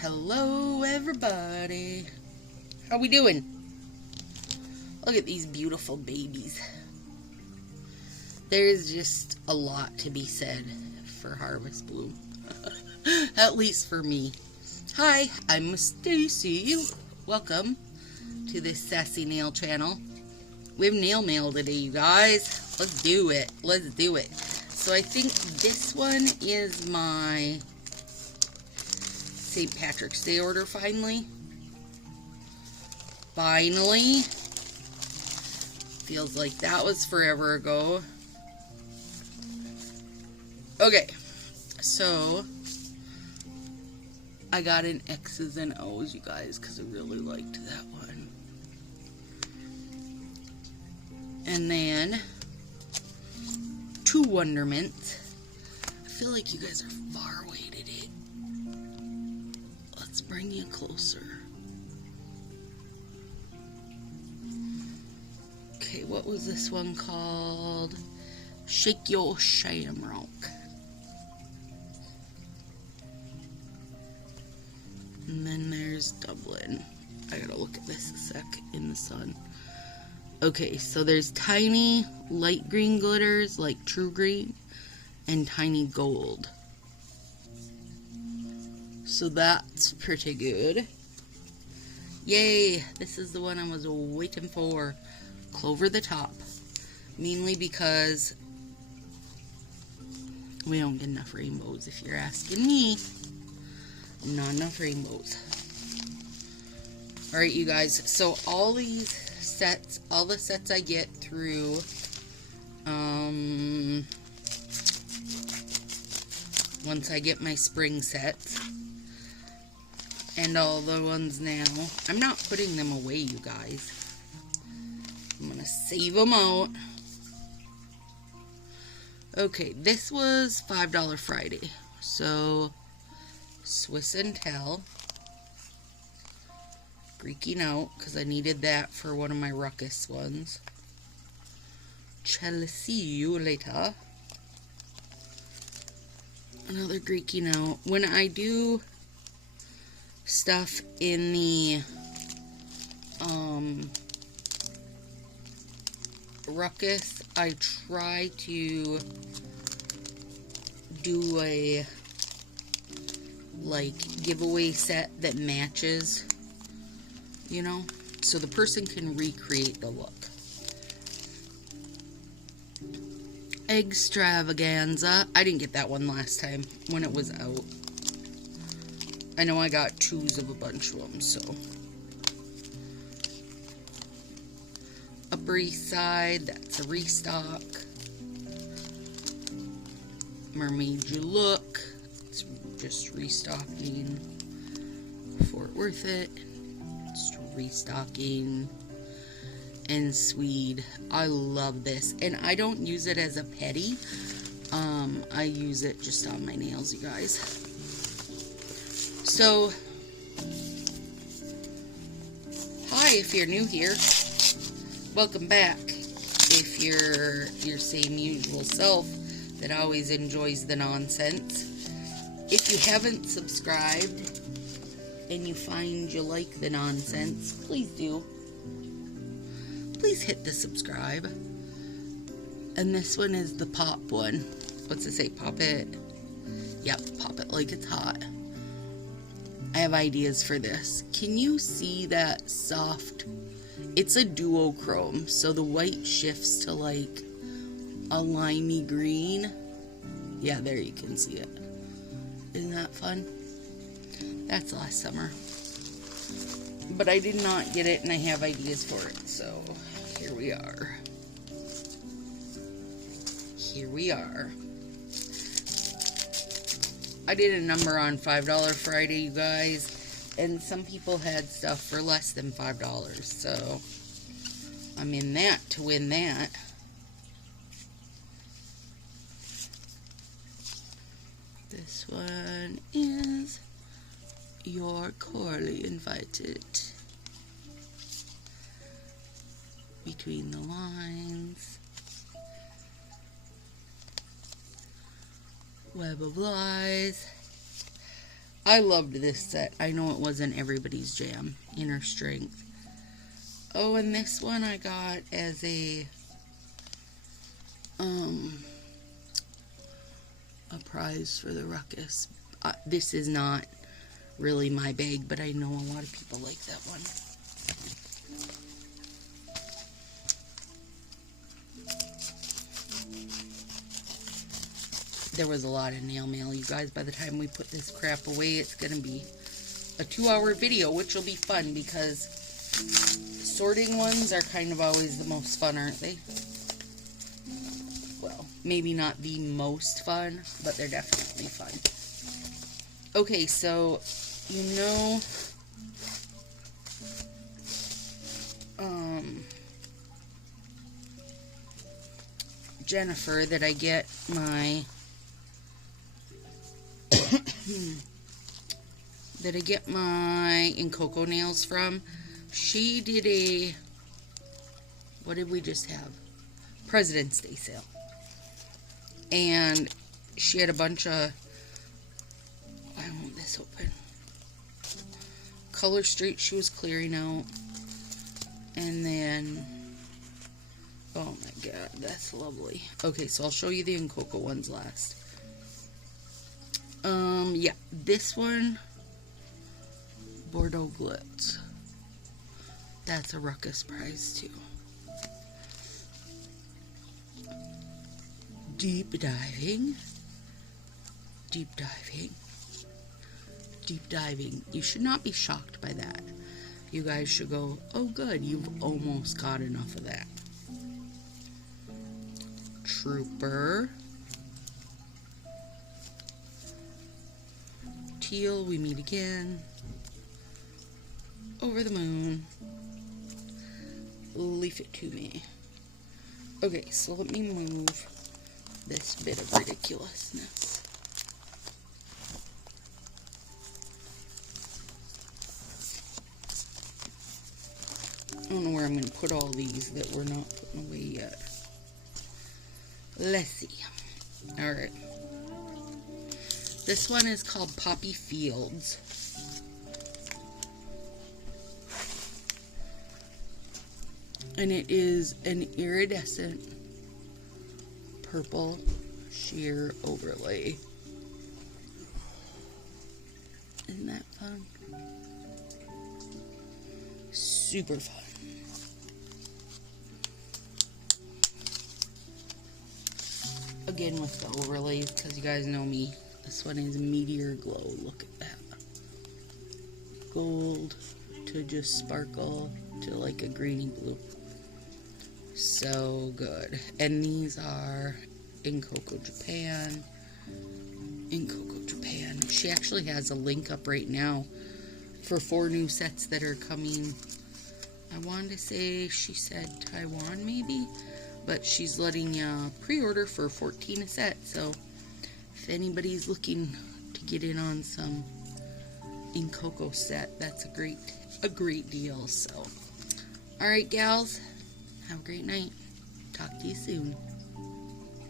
Hello everybody. How we doing? Look at these beautiful babies. There's just a lot to be said for Harvest Bloom. At least for me. Hi, I'm Stacy. Welcome to this Sassy Nail channel. We have nail mail today, you guys. Let's do it. Let's do it. So I think this one is my St. Patrick's Day order finally. Finally. Feels like that was forever ago. Okay. So I got an X's and O's, you guys, because I really liked that one. And then 2 Wonderments. I feel like you guys are far away today. Let's bring you closer. Okay, what was this one called? Shake Your Shamrock. And then there's Dublin. I gotta look at this a sec in the sun. Okay, so there's tiny light green glitters like True Green and tiny gold. So that's pretty good. Yay, this is the one I was waiting for. Clover the Top. Mainly because we don't get enough rainbows, if you're asking me. Not enough rainbows. Alright, you guys, so all these sets, all the sets I get through once I get my spring sets, and all the ones now, I'm not putting them away, you guys. I'm gonna save them out. Okay, this was $5 Friday, so Swiss and Tell. Freaking out, because I needed that for one of my ruckus ones. Shall see you later. Another Greeking out. When I do stuff in the ruckus, I try to do a giveaway set that matches, you know, so the person can recreate the look. Extravaganza. I didn't get that one last time when it was out. I know I got 2s of a bunch of them, so. Upper East Side, that's a restock. Mermaid You Look, it's just restocking. Fort Worth It, it's restocking. And Swede, I love this, and I don't use it as a petty. I use it just on my nails, you guys. So, hi if you're new here. Welcome back. If you're your same usual self that always enjoys the nonsense. If you haven't subscribed and you find you like the nonsense, please do. Please hit the subscribe. And this one is the pop one. What's it say? Pop it. Yep, pop it like it's hot. I have ideas for this. Can you see that soft? It's a duochrome, so the white shifts to like a limey green. Yeah, there you can see it. Isn't that fun? That's last summer. But I did not get it, and I have ideas for it, so here we are. Here we are. I did a number on $5 Friday, you guys, and some people had stuff for less than $5, so I'm in that to win that. This one is You're Cordially Invited. Between the Lines. Web of Lies. I loved this set. I know it wasn't everybody's jam. Inner Strength. Oh, and this one I got as a prize for the Ruckus. This is not really my bag, but I know a lot of people like that one. There was a lot of nail mail, you guys. By the time we put this crap away, it's going to be a 2-hour video, which will be fun because sorting ones are kind of always the most fun, aren't they? Well, maybe not the most fun, but they're definitely fun. Okay, so, you know, Jennifer, that I get my Coco nails from, she did a, what did we just have? President's Day sale. And she had a bunch of, I want this open, Color Street she was clearing out. And then, oh my god, that's lovely. Okay, so I'll show you the Coco ones last. Yeah, this one, Bordeaux Glitz. That's a Ruckus prize too. Deep diving. Deep diving. Deep diving. You should not be shocked by that. You guys should go, oh good, you've almost got enough of that. Trooper. Teal, we meet again. Over the moon. Leave it to me. Okay, so let me move this bit of ridiculousness. I don't know where I'm going to put all these that we're not putting away yet. Let's see. Alright. This one is called Poppy Fields. And it is an iridescent purple sheer overlay. Isn't that fun? Super fun. Again with the overlays, because you guys know me. This one is Meteor Glow. Look at that. Gold to just sparkle to like a greeny blue. So good. And these are in Coco Japan. In Coco Japan. She actually has a link up right now for 4 new sets that are coming. I wanted to say she said Taiwan maybe, but she's letting you pre-order for $14 a set. So if anybody's looking to get in on some in Coco set, that's a great deal. So, all right, gals, have a great night. Talk to you soon.